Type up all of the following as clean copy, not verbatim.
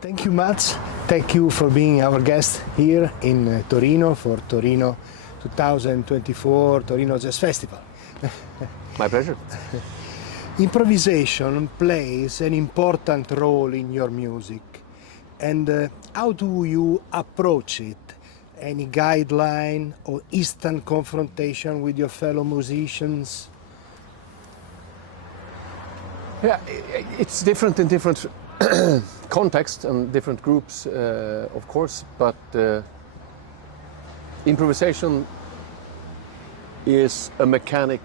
Thank you, Mats. Thank you for being our guest here in Torino for Torino 2024 Torino Jazz Festival. My pleasure. Improvisation plays an important role in your music. And how do you approach it? Any guideline or instant confrontation with your fellow musicians? Yeah, it's different in different contexts and different groups, of course, but improvisation is a mechanic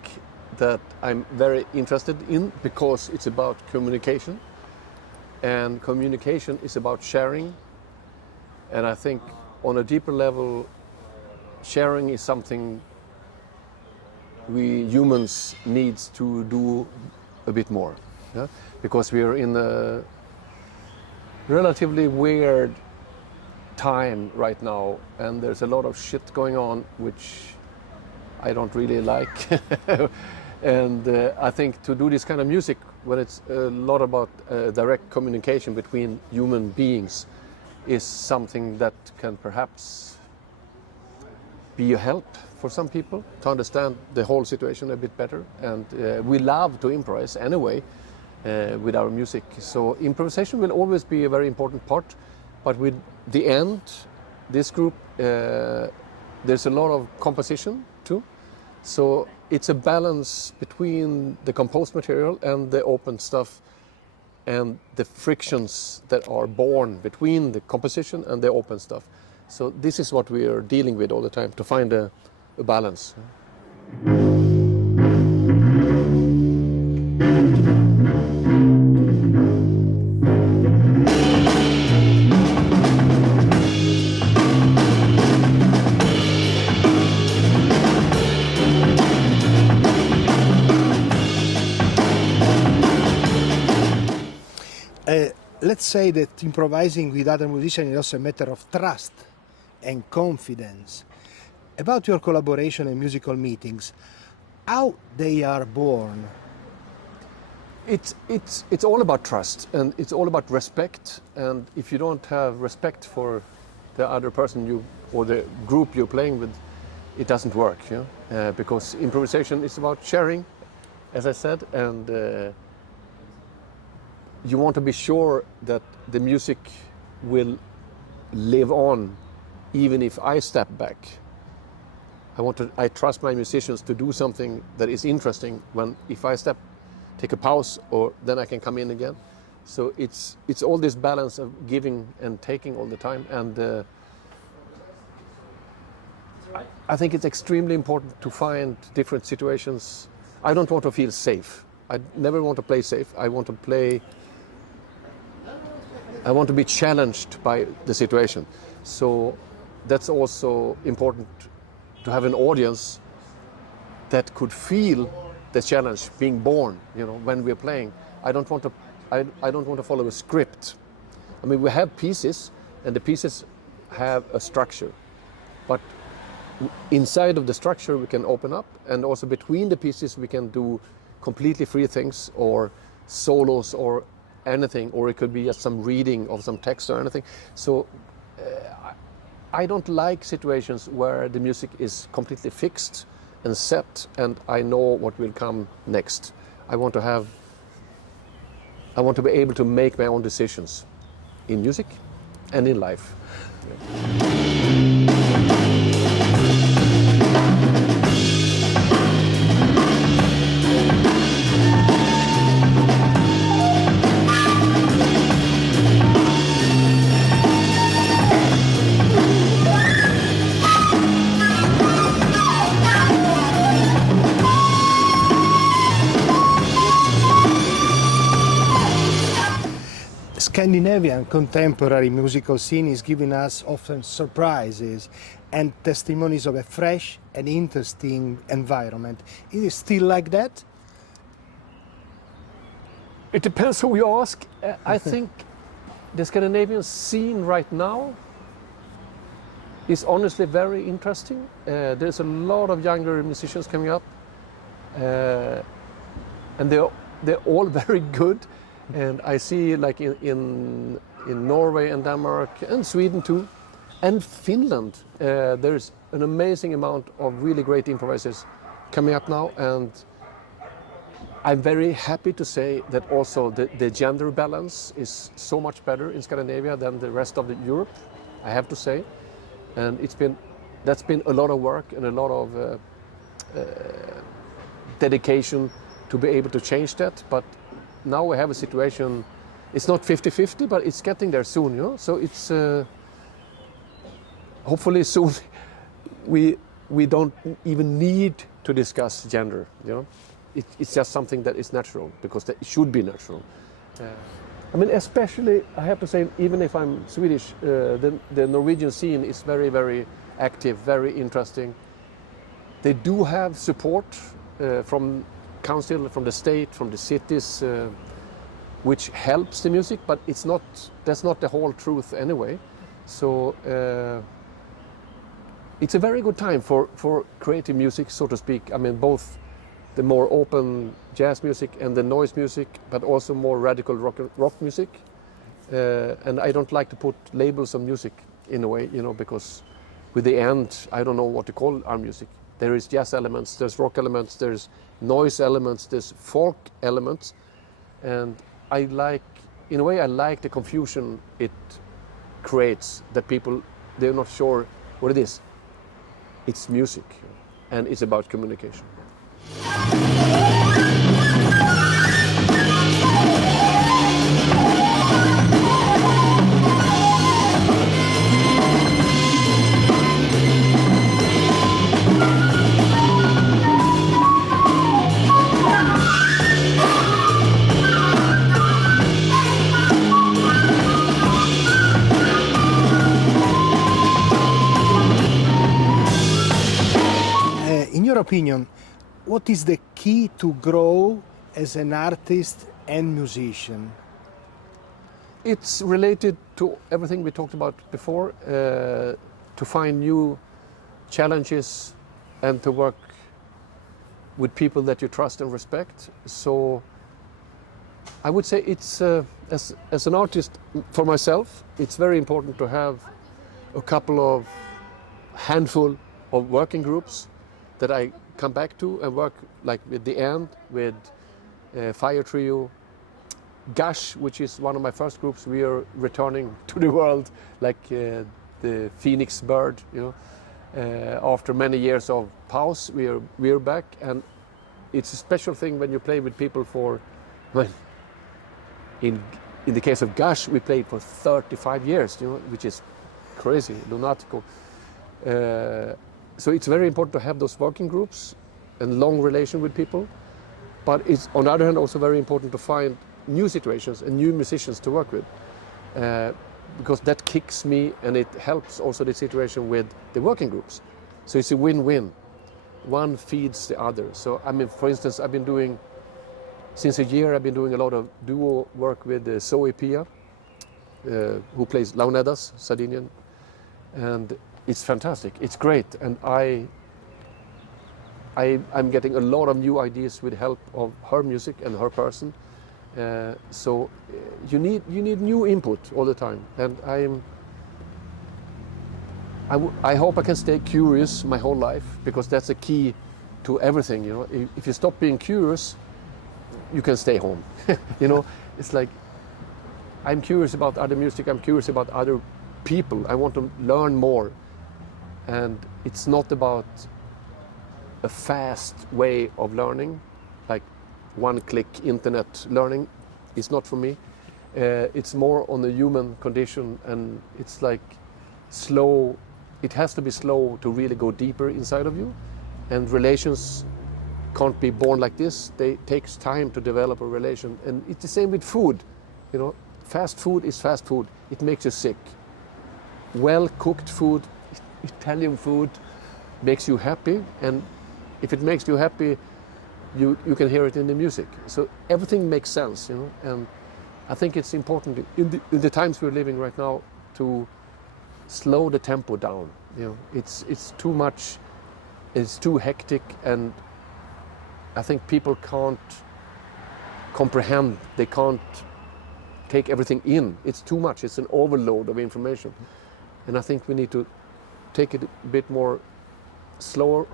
that I'm very interested in because it's about communication, and communication is about sharing, and I think on a deeper level sharing is something we humans need to do a bit more, yeah? Because we are in a relatively weird time right now, and there's a lot of shit going on which I don't really like. And I think to do this kind of music, when it's a lot about direct communication between human beings, is something that can perhaps be a help for some people to understand the whole situation a bit better. And we love to improvise anyway with our music. So improvisation will always be a very important part, but with the end, this group, there's a lot of composition too. So it's a balance between the composed material and the open stuff and the frictions that are born between the composition and the open stuff. So this is what we are dealing with all the time, to find a balance. Let's say that improvising with other musicians is also a matter of trust and confidence. About your collaboration and musical meetings, how they are born? It's all about trust, and it's all about respect. And if you don't have respect for the other person or the group you're playing with, it doesn't work. You know? Because improvisation is about sharing, as I said, and you want to be sure that the music will live on even if I step back. I trust my musicians to do something that is interesting if I take a pause, or then I can come in again. So it's all this balance of giving and taking all the time, and I think it's extremely important to find different situations. I don't want to feel safe. I never want to play safe. I want to be challenged by the situation. So that's also important, to have an audience that could feel the challenge being born, you know, when we're playing. I don't want to follow a script. I mean, we have pieces, and the pieces have a structure, but inside of the structure we can open up, and also between the pieces we can do completely free things, or solos, or anything, or it could be just some reading of some text or anything. So I don't like situations where the music is completely fixed and set and I know what will come next. I want to be able to make my own decisions in music and in life. Scandinavian contemporary musical scene is giving us often surprises and testimonies of a fresh and interesting environment. Is it still like that? It depends who you ask. I think the Scandinavian scene right now is honestly very interesting. There's a lot of younger musicians coming up, and they're all very good. And I see, like in in Norway and Denmark and Sweden too, and Finland. There's an amazing amount of really great improvisers coming up now, and I'm very happy to say that also the gender balance is so much better in Scandinavia than the rest of Europe, I have to say. And that's been a lot of work and a lot of dedication to be able to change that. But now we have a situation, it's not 50-50, but it's getting there soon, you know. So it's hopefully soon we don't even need to discuss gender, you know. It's just something that is natural, because it should be natural. I mean, especially, I have to say, even if I'm Swedish, the Norwegian scene is very, very active, very interesting. They do have support from council, from the state, from the cities, which helps the music, but that's not the whole truth anyway. So it's a very good time for creative music, so to speak. I mean, both the more open jazz music and the noise music, but also more radical rock music. And I don't like to put labels on music in a way, you know, because with the end, I don't know what to call our music. There is jazz elements, there's rock elements, there's noise elements, there's folk elements. And in a way, I like the confusion it creates, that people, they're not sure what it is. It's music, and it's about communication. In your opinion, what is the key to grow as an artist and musician? It's related to everything we talked about before, to find new challenges and to work with people that you trust and respect. So I would say it's, as an artist, for myself, it's very important to have a couple of handful of working groups that I come back to and work, like with The End, with Fire Trio, Gush, which is one of my first groups. We are returning to the world like the phoenix bird, you know. After many years of pause, we are back, and it's a special thing when you play with people for, well, in the case of Gush, we played for 35 years, you know, which is crazy, lunatico. So it's very important to have those working groups and long relation with people. But it's, on the other hand, also very important to find new situations and new musicians to work with. Because that kicks me, and it helps also the situation with the working groups. So it's a win-win. One feeds the other. So, I mean, for instance, since a year, I've been doing a lot of duo work with Zoe Pia, who plays Launedas, Sardinian. And it's fantastic, it's great, and I'm getting a lot of new ideas with the help of her music and her person. So you need new input all the time, and I hope I can stay curious my whole life, because that's the key to everything. You know, if you stop being curious, you can stay home. You know, it's like I'm curious about other music, I'm curious about other people. I want to learn more. And it's not about a fast way of learning, like one-click internet learning. It's not for me. It's more on the human condition, and it's like slow. It has to be slow to really go deeper inside of you. And relations can't be born like this. It takes time to develop a relation. And it's the same with food. You know, fast food is fast food. It makes you sick. Well-cooked food, Italian food, makes you happy, and if it makes you happy, you can hear it in the music. So everything makes sense, you know. And I think it's important in the times we're living right now to slow the tempo down. You know, it's too much, it's too hectic, and I think people can't comprehend. They can't take everything in. It's too much. It's an overload of information. And I think we need to take it a bit more slow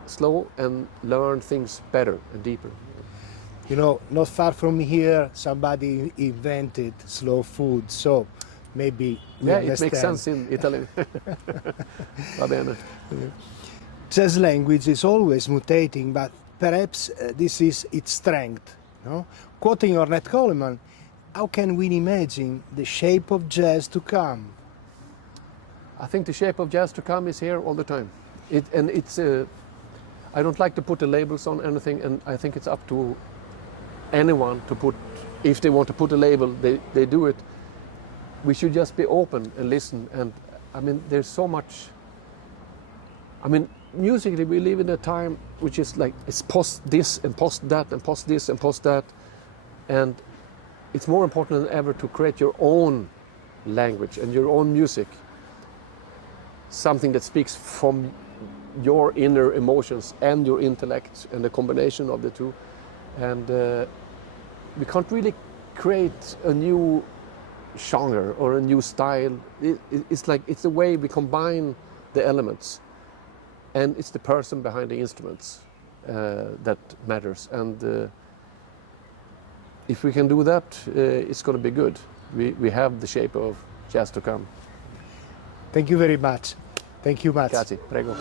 and learn things better and deeper. You know, not far from here, somebody invented slow food, so maybe we Yeah, understand. it makes sense in Italy. Va bene. Jazz language is always mutating, but perhaps this is its strength. No? Quoting Ornette Coleman, how can we imagine the shape of jazz to come? I think the shape of jazz to come is here all the time. I don't like to put the labels on anything, and I think it's up to anyone to put, if they want to put a label, they do it. We should just be open and listen. And I mean, there's so much. I mean, musically, we live in a time which is like, it's post this and post that and post this and post that. And it's more important than ever to create your own language and your own music. Something that speaks from your inner emotions and your intellect and the combination of the two. And we can't really create a new genre or a new style. It's like, it's the way we combine the elements. And it's the person behind the instruments that matters. And if we can do that, it's going to be good. We have the shape of jazz to come. Thank you very much. Thank you much. Grazie, prego.